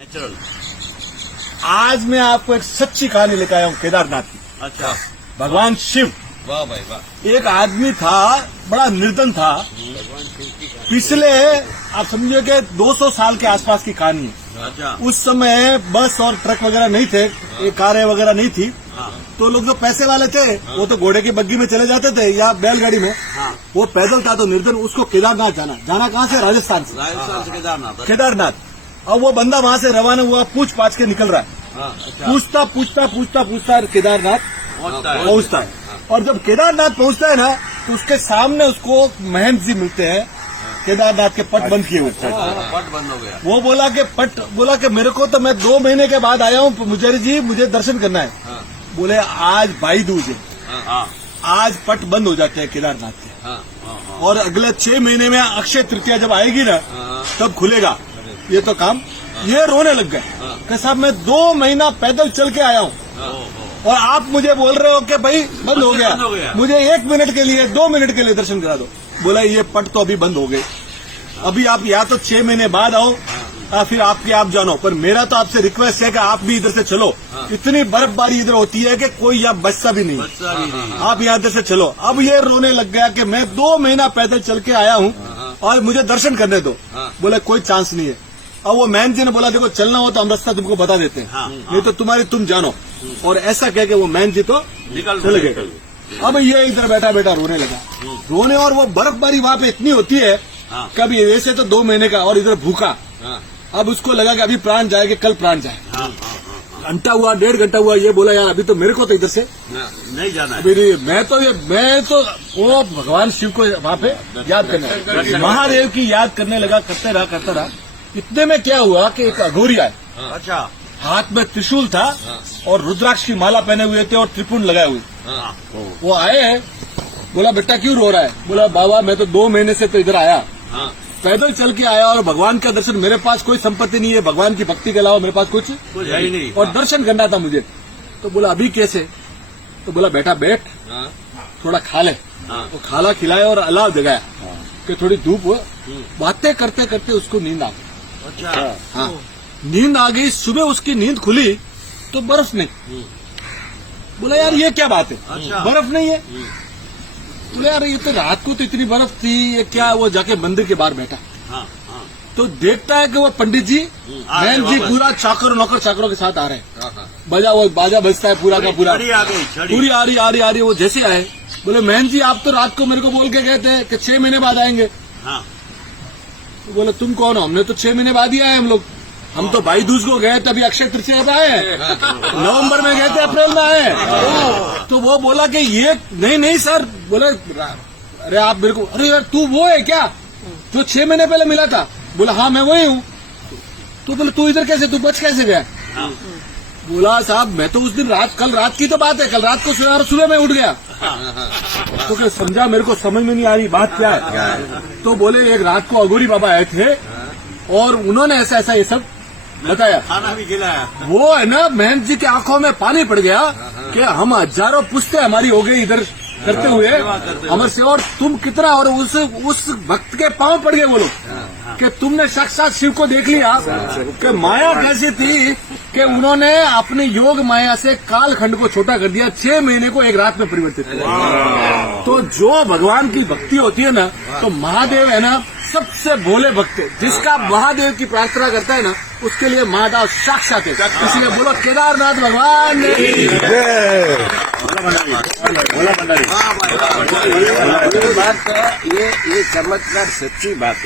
Natural. आज मैं आपको एक सच्ची कहानी लेकर आया हूँ केदारनाथ की। अच्छा, भगवान शिव, वाह भाई वाह। एक आदमी था, बड़ा निर्धन था। पिछले आप समझिए कि 200 साल के आसपास की कहानी है। अच्छा, उस समय बस और ट्रक वगैरह नहीं थे, ये कारें वगैरह नहीं थी। हाँ तो लोग जो पैसे वाले थे वो तो घोड़े की बग्गी में चले जाते थे या बैलगाड़ी में। हाँ, वो पैदल था तो निर्धन, उसको केदारनाथ जाना कहाँ से? राजस्थान से राजस्थान से केदारनाथ। केदारनाथ। अब वो बंदा वहाँ से रवाना हुआ, पूछ पाछ के निकल रहा है। हाँ, अच्छा, पूछता केदारनाथ पहुँचता है। और जब केदारनाथ पहुँचता है ना तो उसके सामने उसको महंत जी मिलते हैं, केदारनाथ के पट बंद किए हुए। पट बंद हो गया। वो बोला कि मेरे को तो मैं 2 महीने के बाद आया हूँ पुजारी जी, मुझे दर्शन करना है। हाँ, बोले आज भाई दूज है, हाँ, आज पट बंद हो जाते हैं केदारनाथ के, हाँ, हाँ, और अगले 6 महीने में अक्षय तृतीया जब आएगी ना हाँ, तब खुलेगा ये तो काम। ये रोने लग गए कि साहब मैं 2 महीना पैदल चल के आया हूँ हाँ, और आप मुझे बोल रहे हो कि भाई बंद हो बंद हो गया, गया। मुझे 1 मिनट के लिए 2 मिनट के लिए दर्शन करा दो। बोला ये पट तो अभी बंद हो गए, अभी आप या तो 6 महीने बाद आओ या फिर आपकी आप जानो, पर मेरा तो आपसे रिक्वेस्ट है कि आप भी इधर से चलो। इतनी बर्फबारी इधर होती है कि कोई यहाँ बचता भी नहीं, बच्चा भी नहीं। आप यहाँ इधर से चलो। अब ये रोने लग गया कि मैं 2 महीना पैदल चल के आया हूँ और मुझे दर्शन करने दो। बोले कोई चांस नहीं है। अब वो मैन जी ने बोला देखो चलना हो तो हम रास्ता तुमको बता देते हैं, हाँ, नहीं तो तुम जानो। और ऐसा कह के वो मैन जी तो निकल चले गए। अब ये इधर बैठा रोने लगा, रोने। और वो बर्फबारी वहाँ पे इतनी होती है, हाँ, कभी वैसे तो 2 महीने का, और इधर भूखा। हाँ, अब उसको लगा कि अभी प्राण जाएगा, कल प्राण जाए। हाँ, घंटा हुआ, 1.5 घंटा हुआ, ये बोला यार अभी तो मेरे को तो इधर से हाँ, नहीं जाना है। अभी नहीं, मैं तो वो भगवान शिव को वहाँ पे याद करने, महादेव की याद करने लगा। करते रहा। इतने में क्या हुआ कि एक अघोरी आए, अच्छा, हाथ में त्रिशूल था और रुद्राक्ष की माला पहने हुए थे और त्रिपुंड लगाए हुए। हाँ, वो आए, बोला बेटा क्यों रो रहा है? बोला बाबा मैं तो 2 महीने से तो इधर आया, हाँ, पैदल चल के आया और भगवान का दर्शन, मेरे पास कोई संपत्ति नहीं है, भगवान की भक्ति के अलावा मेरे पास कुछ कुछ है ही नहीं। और दर्शन करना था मुझे। तो बोला अभी कैसे? तो बोला बेटा बैठ, हाँ, थोड़ा खा ले। हाँ, वो खाला खिलाया और अलाव जगाया कि थोड़ी धूप हो। बातें करते करते उसको नींद आ गई। अच्छा, हाँ, नींद आ गई। सुबह उसकी नींद खुली तो बर्फ नहीं। बोला यार ये क्या बात है, अच्छा। बर्फ नहीं है। बोला यार ये तो रात को तो इतनी बर्फ थी, ये क्या? वो जाके मंदिर के बाहर बैठा हाँ, हाँ, तो देखता है कि वो पंडित जी, आ रहे मैन जी वापस। पूरा नौकर चाकरों के साथ आ रहे हैं। हाँ, बाजा बजता है पूरा का पूरा, छड़ी आ गई, छड़ी। पूरी आ रही। वो जैसे आए बोले मैन जी आप तो रात को मेरे को बोल के गए थे कि 6 महीने बाद आएंगे। हाँ, तो बोले तुम कौन हो? हमने तो 6 महीने बाद ही आए हम तो भाई दूज को गए थे, अभी अक्षय तृतीया पे आए, नवंबर में गए थे, अप्रैल में आए। तो वो बोला कि ये नहीं सर। बोले अरे आप मेरे को, अरे यार तू वो है क्या जो 6 महीने पहले मिला था? बोला हाँ मैं वही हूँ। तो बोले तू इधर कैसे, तू बच कैसे गया? हाँ, बोला साहब मैं तो उस दिन कल रात की तो बात है, कल रात को सोया और सुबह में उठ गया। तो क्या समझा? मेरे को समझ में नहीं आ रही बात क्या है। तो बोले एक रात को अघोरी बाबा आए थे और उन्होंने ऐसा ये सब बताया। खाना भी खिलाया। वो है ना महंत जी की आंखों में पानी पड़ गया कि हम हजारों पुश्तें हमारी हो गई इधर करते हुए हमारे से, और तुम कितना, और उस भक्त के पांव पड़ गए वो लोग कि तुमने साक्षात शिव को देख लिया कि माया कैसी थी कि उन्होंने अपने योग माया से कालखंड को छोटा कर दिया, 6 महीने को एक रात में परिवर्तित किया। तो जो भगवान की भक्ति होती है ना, तो महादेव है ना सबसे भोले भक्त है। जिसका महादेव की प्रार्थना करता है ना उसके लिए महादेव साक्षात है। इसलिए बोलो केदारनाथ भगवान की जय। हाँ भाई, ये बात है, ये चमत्कार सच्ची बात है।